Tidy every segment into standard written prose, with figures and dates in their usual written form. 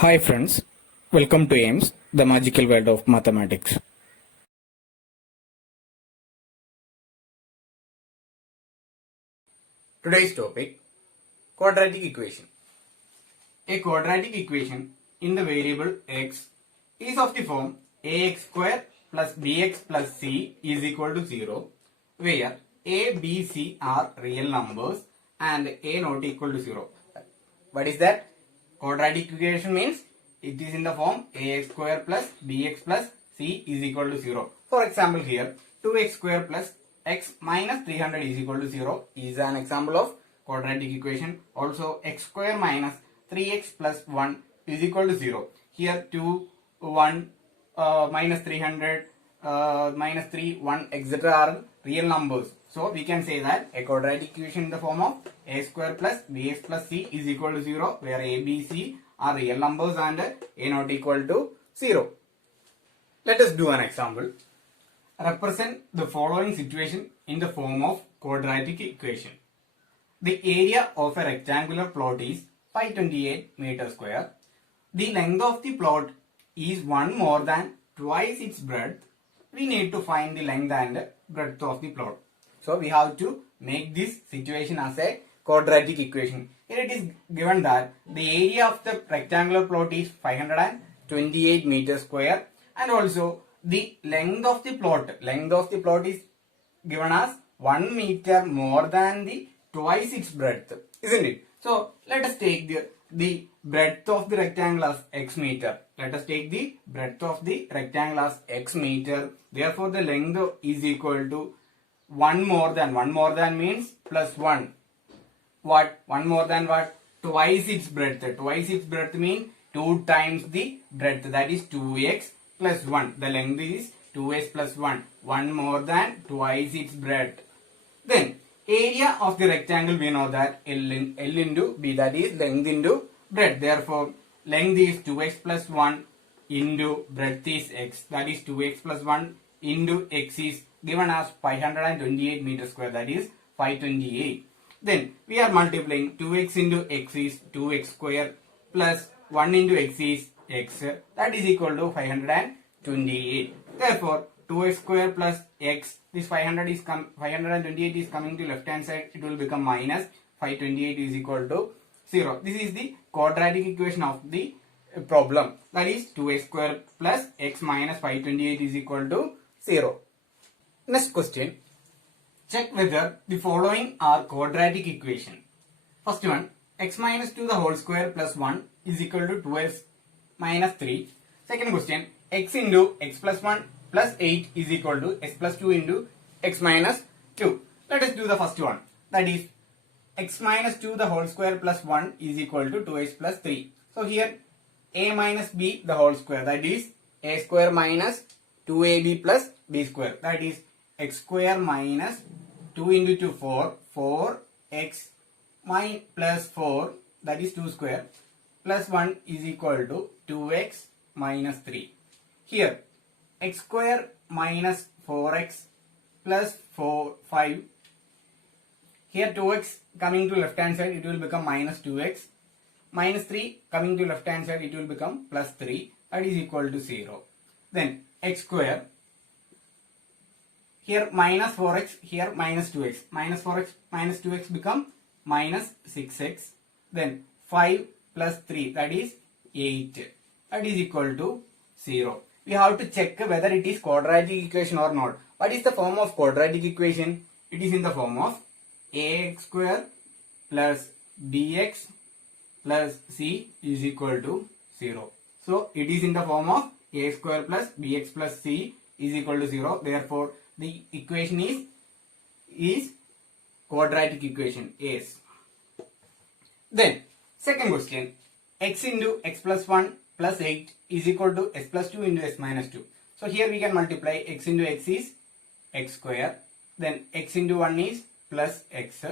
Hi friends, welcome to AIMS, the magical world of mathematics. Today's topic, quadratic equation. A quadratic equation in the variable x is of the form ax square plus bx plus c is equal to 0, where a, b, c are real numbers and a not equal to 0. What is that? Quadratic equation means it is in the form ax square plus bx plus c is equal to 0. For example, here 2x square plus x minus 300 is equal to 0 is an example of quadratic equation. Also x square minus 3x plus 1 is equal to 0. Here 2, 1, minus 300, minus 3, 1, etc. are real numbers. So we can say that a quadratic equation in the form of a square plus bx plus c is equal to 0, where a, b, c are real numbers and a not equal to 0. Let us do an example. Represent the following situation in the form of quadratic equation. The area of a rectangular plot is 528 meter square. The length of the plot is 1 more than twice its breadth. We need to find the length and breadth of the plot. So we have to make this situation as a quadratic equation. Here it is given that the area of the rectangular plot is 528 meters square, and also the length of the plot is given as 1 meter more than the twice its breadth, isn't it? So let us take the breadth of the rectangle as x meter. Let us take the breadth of the rectangle as x meter. Therefore the length is equal to 1 more than means plus 1. What? 1 more than what? Twice its breadth. Twice its breadth means 2 times the breadth, that is 2x plus 1. The length is 2x plus 1. 1 more than twice its breadth. Then area of the rectangle, we know that L into B, that is length into breadth. Therefore length is 2x plus 1 into breadth is x, that is 2x plus 1 into x is given as 528 meters square, that is 528. Then we are multiplying 2x into x is 2x square plus 1 into x is x, that is equal to 528. Therefore 2x square plus x, this 528 is coming to left hand side, it will become minus 528 is equal to 0. This is the quadratic equation of the problem, that is 2x square plus x minus 528 is equal to 0. Next question. Check whether the following are quadratic equation. First one, x minus 2 the whole square plus 1 is equal to 2x minus 3. Second question, x into x plus 1 plus 8 is equal to x plus 2 into x minus 2. Let us do the first one, that is x minus 2 the whole square plus 1 is equal to 2x plus 3. So here a minus b the whole square, that is a square minus 2ab plus b square, that is x square minus 2 into 2 4x plus 4, that is 2 square plus 1 is equal to 2x minus 3. Here x square minus 4x plus 5. Here 2x coming to left hand side, it will become minus 2x. Minus 3 coming to left hand side, it will become plus 3, that is equal to 0. Then x square, here minus 4x, here minus 2x. Minus 4x minus 2x become minus 6x. Then 5 plus 3, that is 8. That is equal to 0. We have to check whether it is quadratic equation or not. What is the form of quadratic equation? It is in the form of ax square plus bx plus c is equal to 0. So it is in the form of ax square plus bx plus c is equal to 0. Therefore the equation is quadratic equation, yes. Then second question, x into x plus 1 plus 8 is equal to x plus 2 into x minus 2. So here we can multiply x into x is x square, then x into 1 is plus x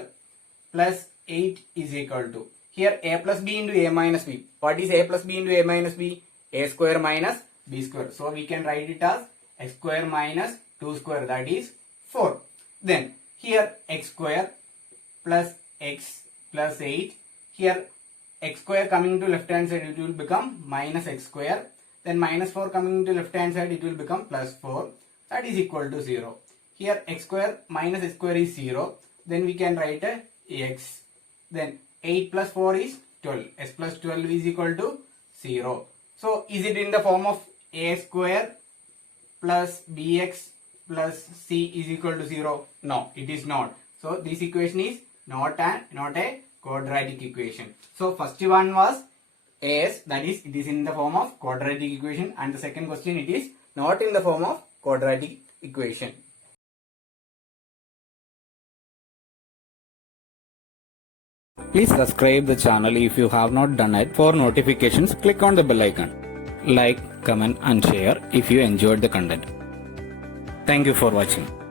plus 8 is equal to, here a plus b into a minus b. What is a plus b into a minus b? A square minus b square. So we can write it as x square minus 2 square, that is 4. Then here x square plus x plus 8. Here x square coming to left hand side, it will become minus x square. Then minus 4 coming to left hand side, it will become plus 4. That is equal to 0. Here x square minus x square is 0. Then we can write a x. Then 8 plus 4 is 12. S plus 12 is equal to 0. So is it in the form of a square plus bx plus c is equal to 0? No, it is not. So this equation is not a quadratic equation. So first one was as, that is, it is in the form of quadratic equation, and the second question, it is not in the form of quadratic equation. Please subscribe the channel if you have not done it. For notifications, click on the bell icon. Like, comment and share if you enjoyed the content. Thank you for watching.